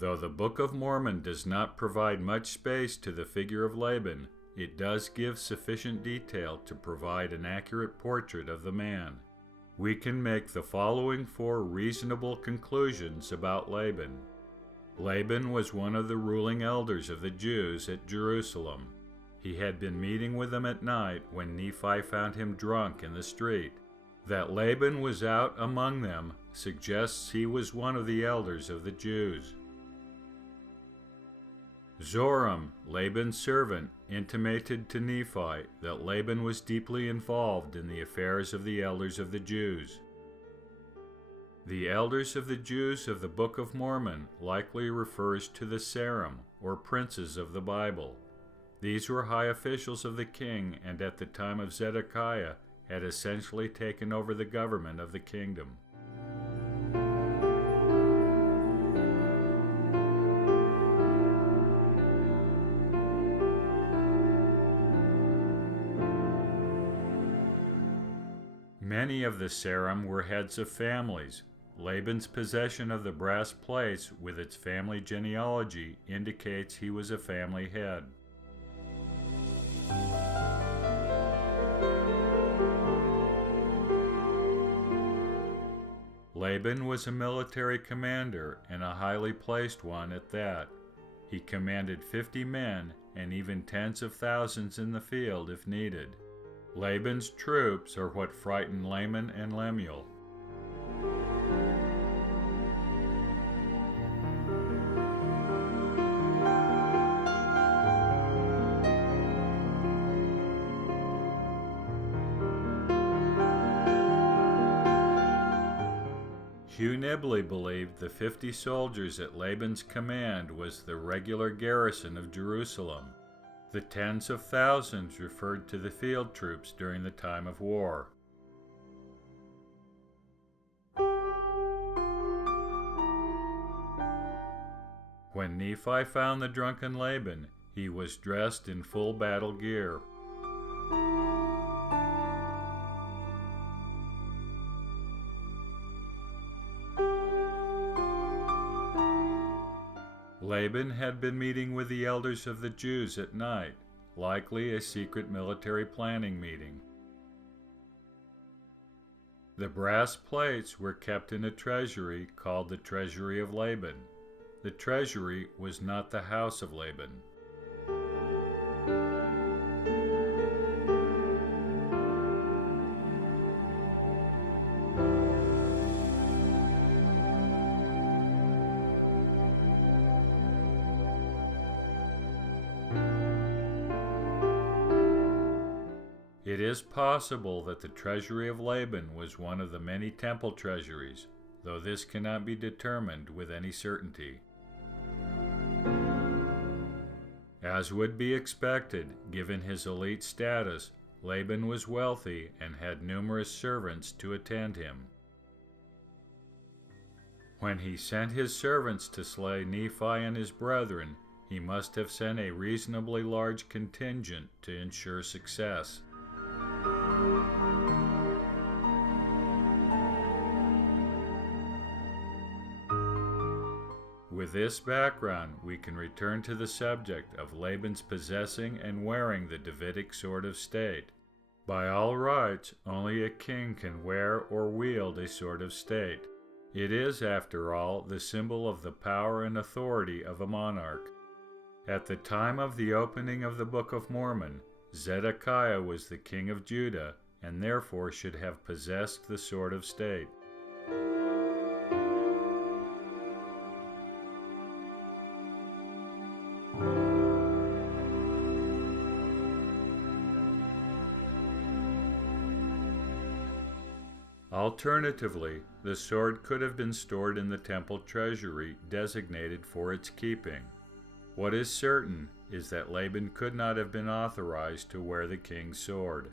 Though the Book of Mormon does not provide much space to the figure of Laban, it does give sufficient detail to provide an accurate portrait of the man. We can make the following 4 reasonable conclusions about Laban. Laban was one of the ruling elders of the Jews at Jerusalem. He had been meeting with them at night when Nephi found him drunk in the street. That Laban was out among them suggests he was one of the elders of the Jews. Zoram, Laban's servant, intimated to Nephi that Laban was deeply involved in the affairs of the elders of the Jews. The elders of the Jews of the Book of Mormon likely refers to the Saram, or princes of the Bible. These were high officials of the king and at the time of Zedekiah had essentially taken over the government of the kingdom. Many of the Saram were heads of families. Laban's possession of the brass plates with its family genealogy indicates he was a family head. Laban was a military commander, and a highly placed one at that. He commanded 50 men and even tens of thousands in the field if needed. Laban's troops are what frightened Laman and Lemuel. Hugh Nibley believed the 50 soldiers at Laban's command was the regular garrison of Jerusalem. The tens of thousands referred to the field troops during the time of war. When Nephi found the drunken Laban, he was dressed in full battle gear. Laban had been meeting with the elders of the Jews at night, likely a secret military planning meeting. The brass plates were kept in a treasury called the treasury of Laban. The treasury was not the house of Laban. It is possible that the treasury of Laban was one of the many temple treasuries, though this cannot be determined with any certainty. As would be expected, given his elite status, Laban was wealthy and had numerous servants to attend him. When he sent his servants to slay Nephi and his brethren, he must have sent a reasonably large contingent to ensure success. With this background, we can return to the subject of Laban's possessing and wearing the Davidic sword of state. By all rights, only a king can wear or wield a sword of state. It is, after all, the symbol of the power and authority of a monarch. At the time of the opening of the Book of Mormon, Zedekiah was the king of Judah, and therefore should have possessed the sword of state. Alternatively, the sword could have been stored in the temple treasury designated for its keeping. What is certain is that Laban could not have been authorized to wear the king's sword.